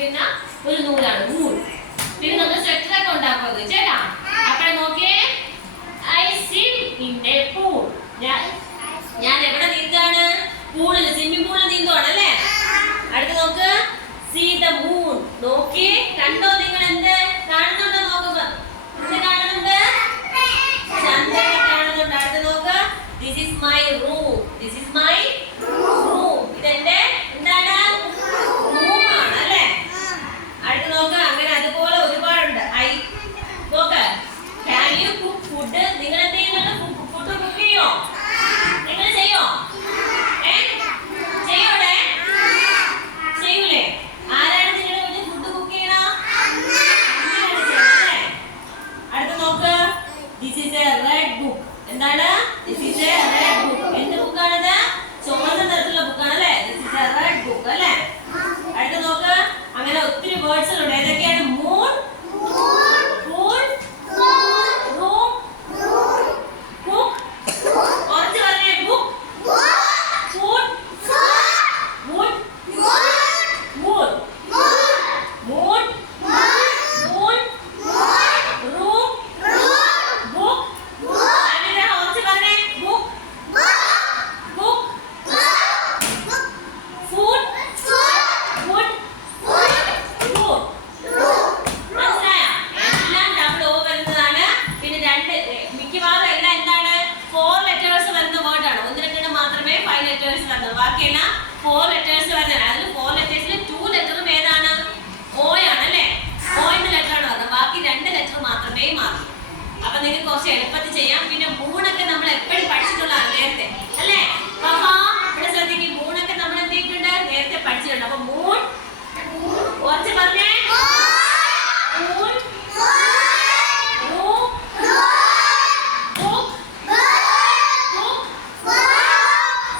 ഉപയോഗിക്കുന്ന ഒരു നൂലാണ് വൂൾ. പിന്നെ നമ്മൾ സ്വെറ്റർ ഒക്കെ ഉണ്ടാക്കുന്നത് ചേട്ടാ. അപ്പോൾ നോക്കിയേ, I swim in A pool. ഞാൻ എവിടെ നീന്താണ്? പൂളിൽ, സ്വിമ്മിംഗ് പൂളിൽ നീന്തുവാണ് അല്ലേ? അടുത്ത് നോക്ക്, സീ ദ മൂൺ. നോക്കിയേ, കണ്ടോ നിങ്ങൾ? എന്ത് കാണുന്നുണ്ടോ? നോക്കുക, എന്ത് കാണുന്നുണ്ട്? ചന്ദ്രനെ കാണുന്നുണ്ട്. അടുത്ത് നോക്ക്, this is my room. This is my room. ഇതെന്റെ എന്താണ്? റൂമാണ് അല്ലേ? അടുത്ത് നോക്ക്, അങ്ങനെ അതുപോലെ ഒരുപാടുണ്ട്. നോക്ക്, ക്യാൻ യു കുക്ക് ഫുഡ്? നിങ്ങൾ എന്ത് ചെയ്യുന്നുണ്ട്? ഫുഡ് കുക്ക് ചെയ്യോ? നിങ്ങൾ ചെയ്യോ? ചെയ്യോടെ? ചെയ്യൂലേ? ആരാണ് നിങ്ങളുടെ വീട്ടിൽ ഫുഡ് കുക്ക് ചെയ്യണോ? അടുത്ത് നോക്ക്, this is a red book. എന്താണ്? This is a red book. എന്ത് ബുക്കാണിത്? ചുവന്ന നിറത്തിലുള്ള ബുക്കാണ് അല്ലേ? This is a red book അല്ലേ? അടുത്ത് നോക്ക്, അങ്ങനെ ഒത്തിരി വേർഡ്സ് ഉണ്ട്. ഏതൊക്കെയാണ്? Moon, pool, room, cook. കുറച്ച് പറഞ്ഞേ, book, food, wood, moon, moon, moon, room, book. അങ്ങനെ കുറച്ച് പറഞ്ഞേ, book, book, food, wood, room. മനസ്സിലായോ? എല്ലാം ഡബിൾ ഓ വരുന്നതാണ്. പിന്നെ മിക്കവാറും എല്ലാം എന്താണ്? 4 ലെറ്റേഴ്സ് വരുന്ന വേർഡാണ്. 1-2 മാത്രമേ 5 ലെറ്റേഴ്സ് വരുന്നുള്ളൂ. ബാക്കിയെല്ലാം 4 ലെറ്റേഴ്സ് വരുന്നതാണ്. അതിൽ 4 ലെറ്റേഴ്സിൽ 2 ലെറ്ററും ഏതാണ്? ഓ ആണ് അല്ലേ? ഓ എന്ന ലെറ്റർ ആണ് വരുന്നത്. ബാക്കി 2 ലെറ്റർ മാത്രമേ മാറൂ. അപ്പൊ നിങ്ങൾക്ക് കുറച്ച് എളുപ്പത്തിൽ ചെയ്യാം. പിന്നെ മൂണൊക്കെ നമ്മൾ എപ്പോഴും പഠിച്ചിട്ടുള്ളതാണ് നേരത്തെ അല്ലേ? ഇവിടെ ശ്രദ്ധിക്കും, മൂണൊക്കെ നമ്മൾ എന്ത് ചെയ്തിട്ടുണ്ട്? നേരത്തെ പഠിച്ചിട്ടുണ്ട്. അപ്പൊ മൂൺ, കുറച്ച് പറഞ്ഞേ, moon, room, book,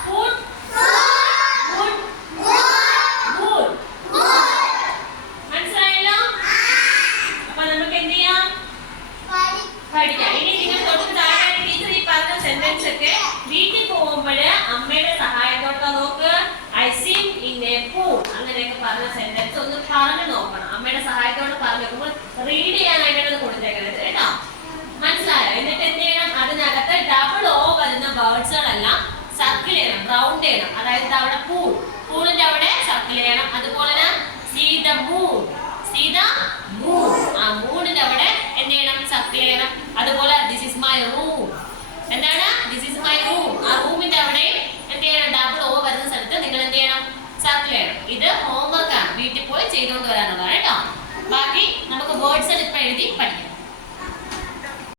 food, wood, moon. മനസ്സിലായല്ലോ? അപ്പൊ നമുക്ക് എന്ത് ചെയ്യാം? പഠിക്കാം. ഇനി നിങ്ങൾ തൊട്ട് താഴെ ടീച്ചർ ഈ പറഞ്ഞ സെന്റൻസ് ഒക്കെ വീട്ടിൽ പോകുമ്പോൾ അമ്മയുടെ സഹായത്തോടെ നോക്ക്. I swim in A pool. അങ്ങനെയൊക്കെ പറഞ്ഞ സെന്റൻസ് ഒന്ന് പറഞ്ഞു നോക്കണം. അമ്മയുടെ സഹായത്തോടെ പറഞ്ഞു നോക്കുമ്പോൾ റീഡ് ചെയ്യാനായിട്ടാണ് കൊടുത്തേക്കുന്നത് കേട്ടോ. മനസ്സിലായോ? എന്നിട്ട് എന്ത് ചെയ്യണം? അതിനകത്ത് ഡബിൾ ഓ വരുന്ന വേർഡ്സുകളെല്ലാം സർക്കിൾ ചെയ്യണം, റൗണ്ട് ചെയ്യണം. അതായത് അവിടെ പൂൾ, പൂളിന്റെ അവിടെ സർക്കിൾ ചെയ്യണം. അതുപോലെ തന്നെ see the moon, see the moon. ആ മൂണിന്റെ അവിടെ എന്ത് ചെയ്യണം? സർക്കിൾ ചെയ്യണം. അതുപോലെ ദിസ് ഈസ് മൈ റൂം. എന്താണ്? This is my room. ആ റൂമിന്റെ അവിടെ എന്ത് ചെയ്യണം? ഡബിൾ ഓ വരുന്ന സ്ഥലത്ത് നിങ്ങൾ എന്ത് ചെയ്യണം? സർക്കിൾ ചെയ്യണം. ഇത് ഹോംവർക്ക് ആണ്, വീട്ടിൽ പോയി ചെയ്തുകൊണ്ട് വരാനുള്ളതാണ് കേട്ടോ. ബാക്കി നമുക്ക് വേർഡ്സ് ഇപ്പൊ എഴുതി പഠിക്കാം.